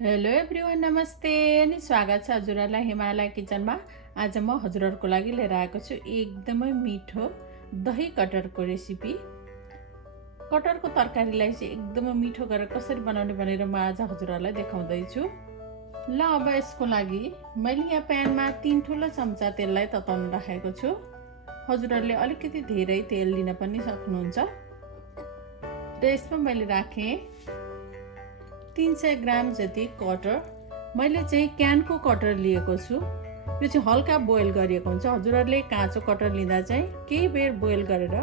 Hello everyone, नमस्ते अनि स्वागत छ हजुरहरूलाई हिमालय किचनमा। आज म हजुरहरूको लागि लिएर आएको छु एकदमै मिठो दही कटहरको रेसिपी। कटहरको तरकारीलाई चाहिँ एकदमै मिठो गरेर कसरी बनाउने भनेर म आज हजुरहरूलाई देखाउँदैछु। ल अब यसको लागि मैले यहाँ प्यानमा 3 ठुलो चम्चा तेललाई तताउन राखेको छु। हजुरहरूले अलिकति धेरै तेल लिन पनि सक्नुहुन्छ। र यसमा मैले राखेँ 300 ग्राम जति कटहर। मैले चाहिँ क्यानको कटहर लिएको छु। यो चाहिँ हल्का बोइल गरिएको हुन्छ। हजुरहरूले काँचो कटहर लिँदा चाहिँ केही बेर बोइल गरेर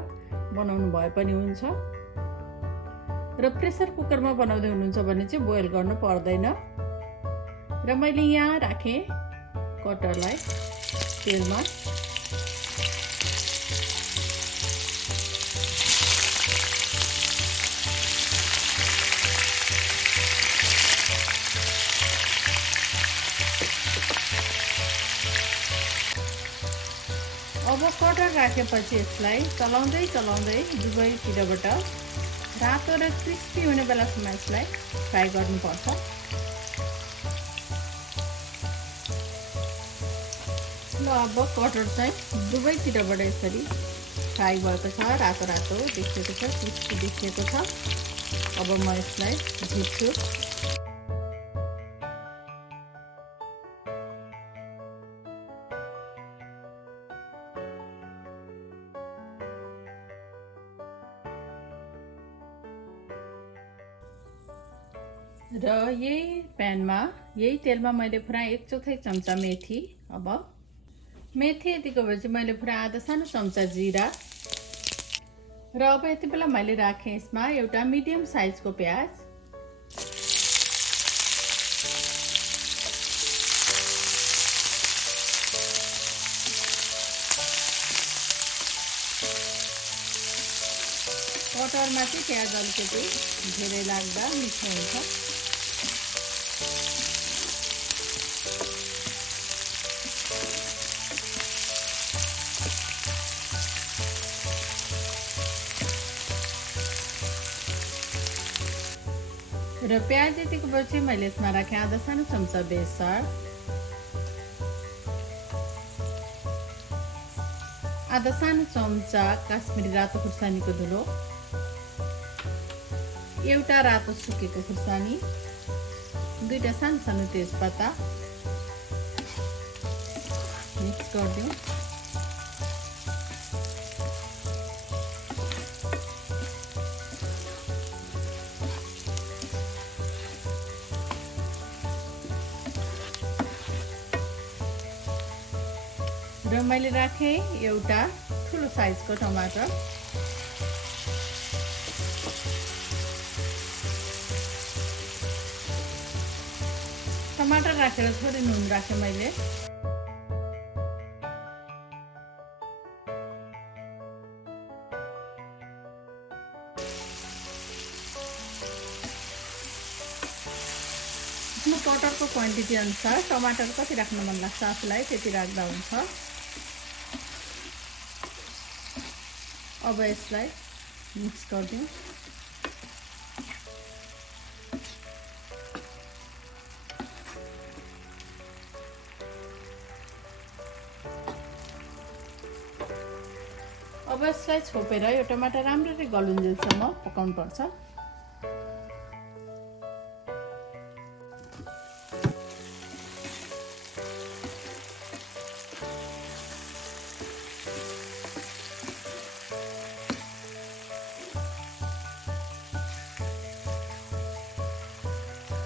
बनाउनु भए पनि हुन्छ। र प्रेसर कुकरमा बनाउँदै हुनुहुन्छ भने चाहिँ बोइल गर्नु पर्दैन। र मैले यहाँ राखेँ कटहरलाई तेलमा। अब कटहर राखेपछि यसलाई चलाउँदै दुवैतिरबाट रातो र क्रिस्पी हुने बेलासम्म यसलाई फ्राई गर्नुपर्छ। ल अब कटहर चाहिँ दुवैतिरबाट यसरी फ्राई भएको छ, रातो रातो देखिएको छ, क्रिस्पी देखिएको छ। अब म यसलाई झिक्छु। र यही प्यानमा यही तेलमा मैले पुरा 1/4 चम्चा मेथी। अब मेथी यतिको भएपछि मैले पुरा आधा सानो चम्चा जिरा। र अब यति बेला मैले राखेँ यसमा एउटा मिडियम साइजको प्याज। कटहरमा चाहिँ प्याज अलिकति धेरै लाग्दा मिठो हुन्छ। र प्याज यतिको पछि मैले यसमा राखेँ आधा सानो चम्चा बेसार, आधा सानो चम्चा काश्मिरी रातो खुर्सानीको धुलो, एउटा रातो सुकेको खुर्सानी, 2टा सानो सानो तेजपत्ता मिक्स गरिदिउँ। र मैले राखेँ एउटा ठुलो साइजको टमाटर। टमाटर राखेर थोरै नुन राखेँ मैले। आफ्नो कटहरको क्वान्टिटी अनुसार टमाटर कति राख्न मन लाग्छ आफूलाई त्यति राख्दा हुन्छ। अब यसलाई मिक्स गरिदिउँ। अब यसलाई छोपेर यो टमाटर राम्ररी गलुन्जेलसम्म पकाउनु पर्छ।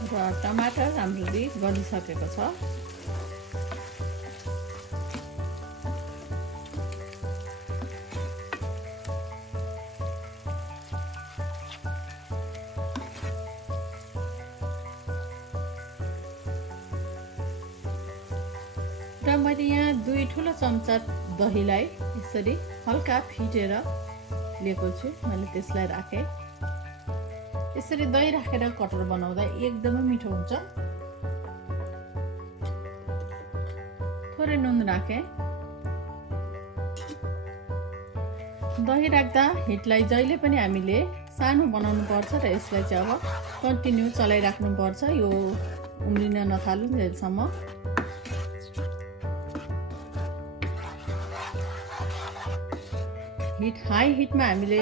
र टमाटर राम्ररी गलिसकेको छ। र मैले यहाँ 2 ठुलो चम्चा दहीलाई यसरी हल्का फिटेर लिएको छु। मैले त्यसलाई राखेँ। यसरी दही राखेर कटहर बनाउँदा एकदमै मिठो हुन्छ। थोरै नुन राखेँ। दही राख्दा हिटलाई जहिले पनि हामीले सानो बनाउनु पर्छ र यसलाई चाहिँ अब कन्टिन्यू चलाइराख्नु पर्छ। यो उम्लिन नथालौँ जेलसम्म। हाई हिटमा हामीले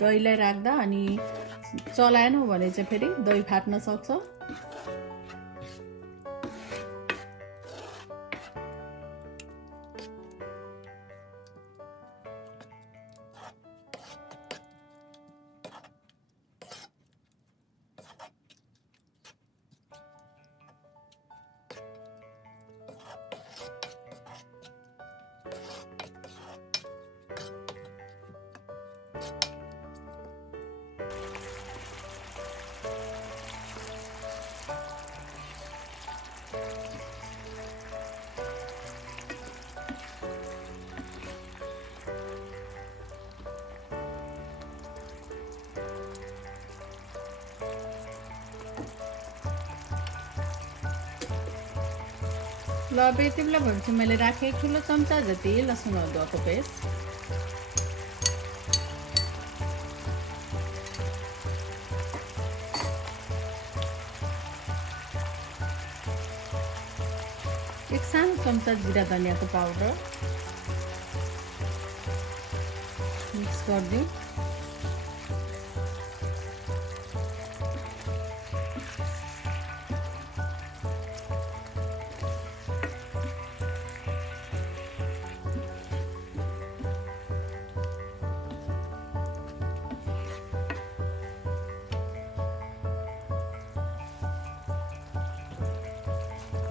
दहीलाई राख्दा अनि चलाएनौँ भने चाहिँ फेरि दही फाट्न सक्छ। ल अब यति बेला भएपछि मैले राखेँ ठुलो चम्चा जति लसुन अदुवाको पेस्ट। एक सानो चम्चा जिरा धनियाको पाउडर मिक्स गरिदिउँ।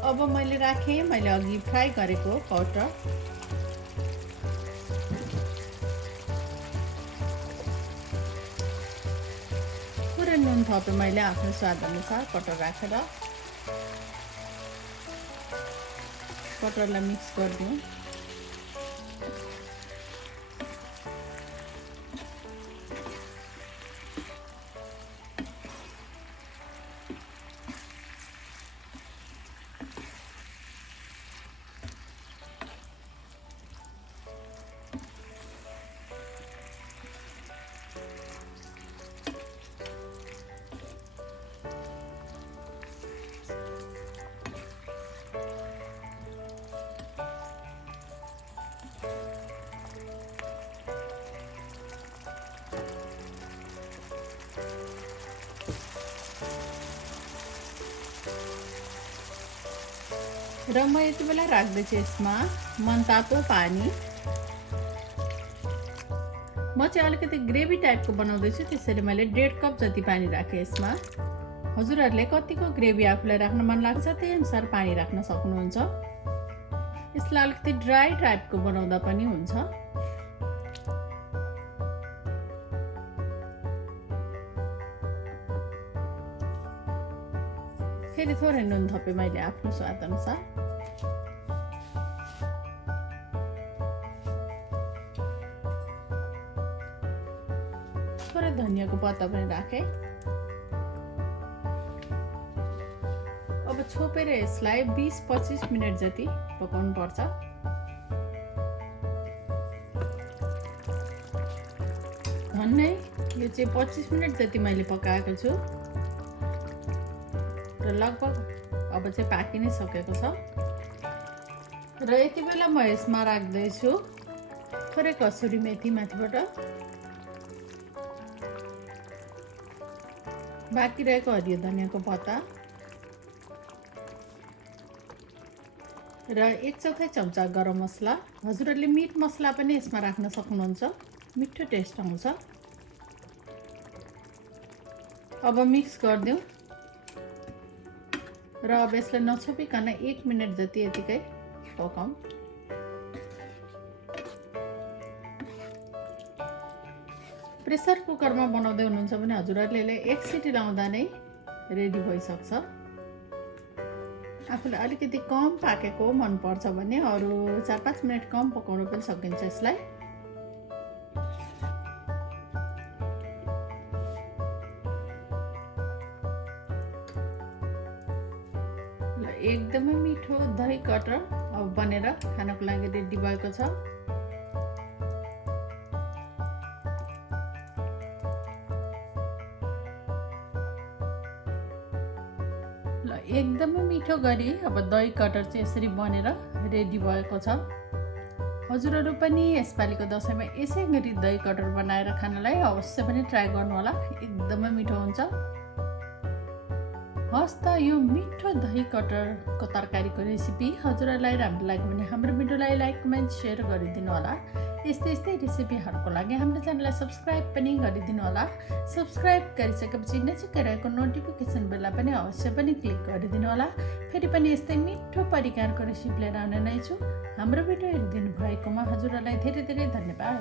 अब मैले अघि फ्राई गरेको कटहर थोरै नुन थपेँ मैले आफ्नो स्वाद अनुसार कटहर राखेर कटहरलाई मिक्स गरिदिउँ। र म यति बेला राख्दैछु यसमा मनतातो पानी। म चाहिँ अलिकति ग्रेभी टाइपको बनाउँदैछु, त्यसैले मैले 1.5 कप जति पानी राखेँ यसमा। हजुरहरूले कतिको ग्रेभी आफूलाई राख्न मन लाग्छ त्यही अनुसार पानी राख्न सक्नुहुन्छ। यसलाई अलिकति ड्राई टाइपको बनाउँदा पनि हुन्छ। फेरि थोरै नुन थपेँ मैले आफ्नो स्वाद अनुसार। थोरै धनियाको पत्ता पनि राखेँ। अब छोपेर यसलाई 20-25 मिनट जति पकाउनु पर्छ। झन्नै यो चाहिँ 25 मिनट जति मैले पकाएको छु र लगभग अब चाहिँ पाकि नै सकेको छ। र यति बेला म यसमा राख्दैछु थोरै कसुरी मेथी माथिबाट, बाँकी रहेको हरियो धनियाको पत्ता र 1/4 चम्चा गरम मसला। हजुरहरूले मिट मसला पनि यसमा राख्न सक्नुहुन्छ, मिठो टेस्ट आउँछ। अब मिक्स गरिदिउँ र अब यसलाई नछोपिकन 1 मिनट जति यतिकै पकाउँ। प्रेसर कुकरमा बनाउँदै हुनुहुन्छ भने हजुरहरूले 1 सिटी लाउँदा नै रेडी भइसक्छ। आफूलाई अलिकति कम पाकेको मनपर्छ भने अरू 4-5 मिनट कम पकाउन पनि सकिन्छ यसलाई। एकदमै मिठो दही कटहर अब बनेर खानको लागि रेडी भएको छ। ल एकदमै मिठो गरी अब दही कटर चाहिँ यसरी बनेर रेडी भएको छ। हजुरहरू पनि यसपालिको दसैँमा यसै गरी दही कटर बनाएर खानलाई अवश्य पनि ट्राई गर्नुहोला, एकदमै मिठो हुन्छ। हस् त, यो मिठो दही कटरको तरकारीको रेसिपी हजुरहरूलाई राम्रो लाग्यो भने हाम्रो भिडियोलाई लाइक, कमेन्ट, सेयर गरिदिनु होला। यस्तै रेसिपीहरूको लागि हाम्रो च्यानललाई सब्सक्राइब पनि गरिदिनु होला। सब्सक्राइब गरिसकेपछि नजिकै रहेको नोटिफिकेसन बेललाई पनि अवश्य पनि क्लिक गरिदिनु होला। फेरि पनि यस्तै मिठो परिकारको रेसिपी लिएर आउने नै छु। हाम्रो भिडियो हेरिदिनु भएकोमा हजुरहरूलाई धेरै धेरै धन्यवाद।